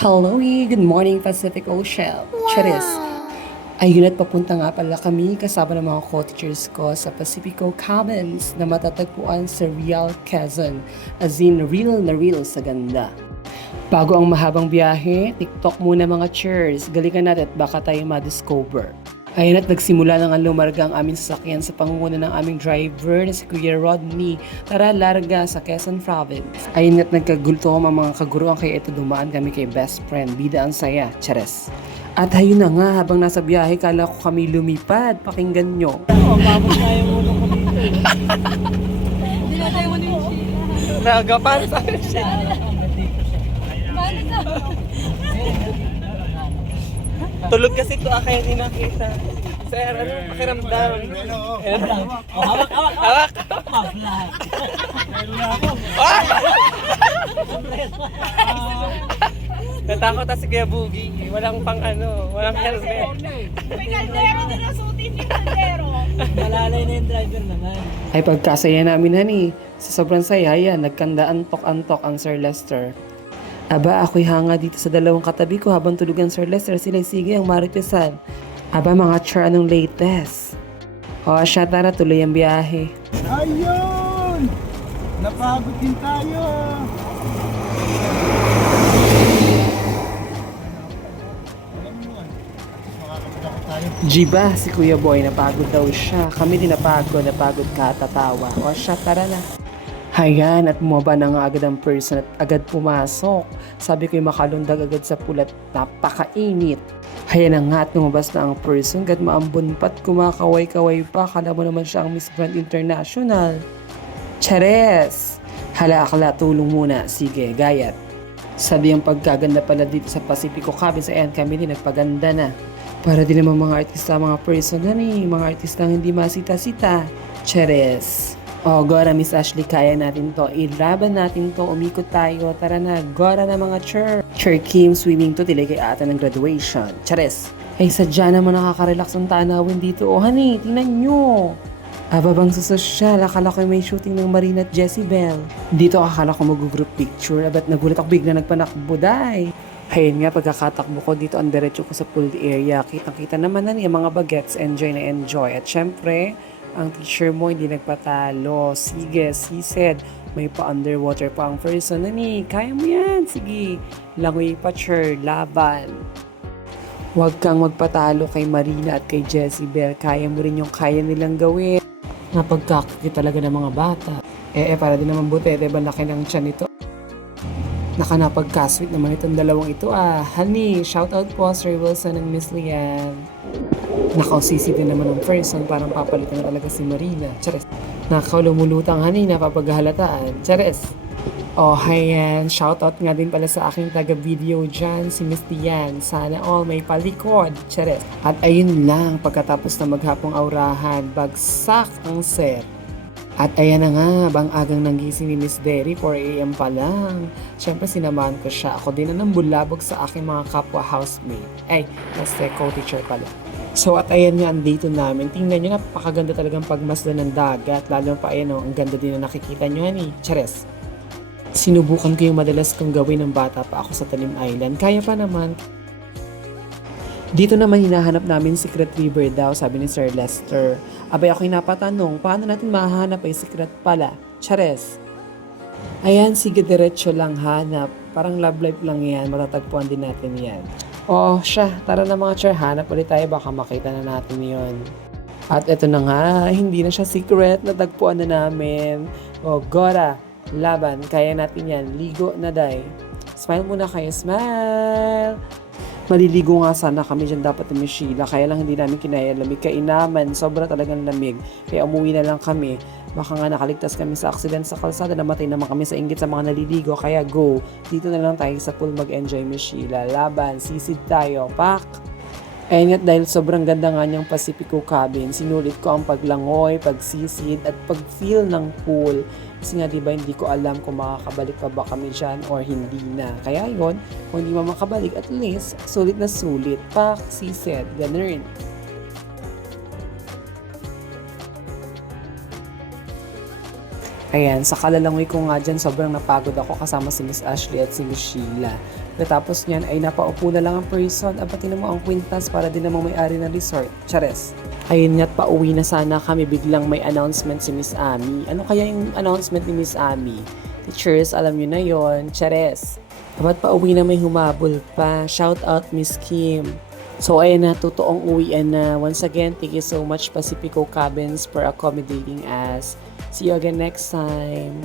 Hello, good morning Pacific Ocean. Charis. Ayun at papunta nga pala kami kasama ng mga co-teachers ko sa Pacifico Cabins na matatagpuan sa Real, Quezon. As in, real na real sa ganda. Bago ang mahabang biyahe, TikTok muna mga cheers. Galingan natin at baka tayo ma-discover. Ayun at nagsimula na nga lumarga ang aming sasakyan sa pangunguna ng aming driver na si Kuya Rodney. Tara, larga sa Quezon Province. Ayun at nagkagulto ang mga kaguruan kaya ito dumaan kami kay best friend. Bida ang saya, chares. At ayun na nga, habang nasa biyahe, kala ko kami lumipad. Pakinggan nyo. Mabot na yung ulo ko dito eh. Hindi na tayo muna yung sila. Nagapan sa siya. Tulog kasi ito kaya hindi nakita. Sir, ano pakiramdam? Hawak! Hawak! Pablat! Natakot na si Kuya Boogie. Walang pang walang helmet. May kaldero din ang sutin ni kaldero. Malalay na yung driver naman. Ay pagkasaya namin hani, sa sobrang saya yan, nagkanda antok-antok ang Sir Lester. Aba, ako'y hanga dito sa dalawang katabi ko habang tulugan Sir Lester, sila'y sige ang maritesan. Aba mga char, anong latest? O siya, tara tuloy ang biyahe. Ayun! Napagod din tayo! Jiba, si Kuya Boy, napagod daw siya. Kami din napagod ka, tatawa. O siya, tara na. Hayan, at bumaba na nga agad ang person at agad pumasok. Sabi ko'y makalundag agad sa pulat, napakainit. Hayan na nga at lumabas na ang person, agad maambon pa't kumakaway-kaway pa. Kala mo naman siya ang Miss Grand International. Chares! Hala, akala, tulong muna. Sige, gayat. Sabi ang pagkaganda pala dito sa Pacifico Cabins, ayan kami din nagpaganda na. Para din naman mga artista, mga person na ni, mga artista hindi masita-sita. Chares! O, Gora, Miss Ashley, kaya natin to. Ilaban natin to. Umikot tayo. Tara na. Gora na mga chur. Chur Kim, swimming to. Tilay kay ata ng graduation. Chares. Ay, sadya naman nakaka-relax ang tanawin dito. O, honey, tingnan nyo. Ababang sa sosyal, akala ko may shooting ng Marina at Jessie Bell. Dito akala ko mag-group picture. Abat nagulat ako bigla nagpanakbo, day. Ayun nga, pagkakatakbo ko dito, ang diretso ko sa pool area. Kitang-kita naman na niya mga bagets. Enjoy na enjoy. At syempre, ang teacher mo hindi nagpatalo. Sige, she said, may pa-underwater pa ang person na ni. Kaya mo yan. Sige, langoy pa, sure, laban. Huwag kang magpatalo kay Marina at kay Jessie Bell. Kaya mo rin yung kaya nilang gawin. Napagkakit talaga ng mga bata. Para din naman buti, diba laki ng tiyan nito. Nakanapagkasweet naman itong dalawang ito Honey, shoutout po Sir Wilson and Miss Lian. Nakausisi din naman ng person, parang papalitan na talaga si Marina. Chares. Nakaulumulutang honey, napapaghalataan. Chares. Oh, hayan. Shoutout nga din pala sa aking taga-video dyan, si Miss Lian. Sana all may palikod. Chares. At ayun lang, pagkatapos na maghapong aurahan, bagsak ang set. At ayan na nga, bang-agang nanggising ni Miss Derry, 4 AM pa lang. Siyempre sinamahan ko siya. Ako din na bulabog sa aking mga kapwa housemate. Ay, kasi co-teacher pala. So at ayan nga ang dito namin. Tingnan nyo, napakaganda talagang pagmasdan ng dagat. Lalo pa ayan ang ganda din na nakikita nyo yan Chares. Sinubukan ko yung madalas kong gawin ng bata pa ako sa Talim Island. Kaya pa naman. Dito naman hinahanap namin secret river daw, sabi ni Sir Lester. Abay ako'y napatanong, paano natin mahanap ay secret pala? Chares. Ayan, sige diretso lang hanap. Parang love life lang yan, matatagpuan din natin yan. Oh, siya, tara na mga char, hanap ulit tayo, baka makita na natin yon. At eto na nga, hindi na siya secret, natagpuan na namin. Oh, Gora, laban, kaya natin yan, ligo na day. Smile muna kayo, smile! Maliligo nga sana kami dyan dapat ni Sheila, kaya lang hindi namin kinaya lamig. Kainaman, sobra talagang lamig. Kaya umuwi na lang kami. Baka nga nakaligtas kami sa aksident sa kalsada, namatay naman kami sa inggit sa mga naliligo. Kaya go, dito na lang tayo sa pool mag-enjoy ni Sheila. Laban, sisid tayo, pak! Ayun at dahil sobrang ganda nga niyang Pacifico Cabin, sinulit ko ang paglangoy, pagsisid at pag-feel ng pool. Kasi nga diba hindi ko alam kung makakabalik pa ba kami dyan or hindi na. Kaya yun, kung hindi makakabalik, at least sulit na sulit. Pak, sisid, ganun. Ayan, sa kalalangoy ko nga dyan, sobrang napagod ako kasama si Miss Ashley at si Miss Sheila. Pagkatapos niyan ay napaupo na lang ang person. Aba, tinan mo ang kwintas para din namang may-ari ng resort. Chares. Ayun nga't pauwi na sana kami, biglang may announcement si Miss Ami. Ano kaya yung announcement ni Miss Ami? Teachers, alam nyo na yon. Chares. Dapat pauwi na may humabol pa. Shout out Miss Kim. So ayun na, totoong uwian na. Once again, thank you so much Pacifico Cabins for accommodating us. See you again next time.